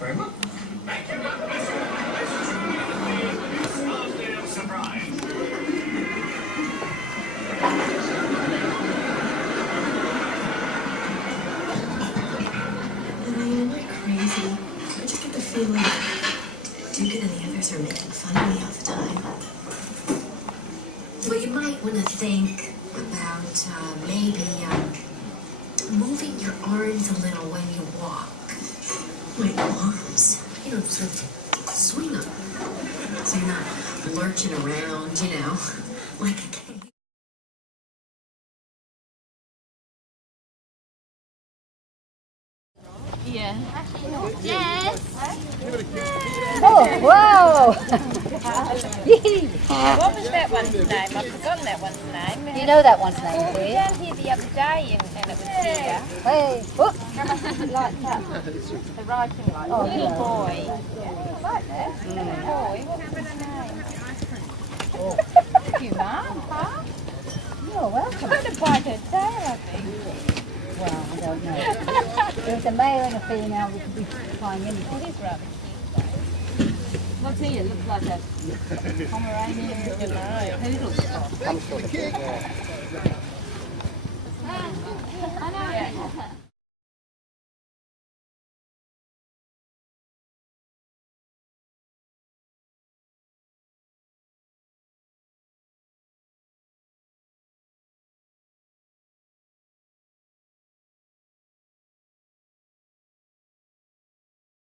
Very well. Thank you, God bless you. This is your goddamn surprise. Am I crazy? I just get the feeling Dugan and the others are making fun of me all the time. Well, you might want to think about maybe moving your arms a little when you walk. My arms, sort of swing them. So you're not lurching around, like a king. Yeah. Yes. Oh, wow! What was that one's name? I've forgotten that one's name. You know that one's name, do We you? were down here the other day and it was here. Hey, whoop! Like that. The writing line. Oh, Little yeah. boy. Yeah, I like that. Little boy. What was his name? Thank you, Mum. Huh? You're welcome. I'm going to bite her tail, I think. Well, I don't know. There's a male and a female, we could be trying anything. It is rather What's he? It looks like a Pomeranian poodle. cute. I know.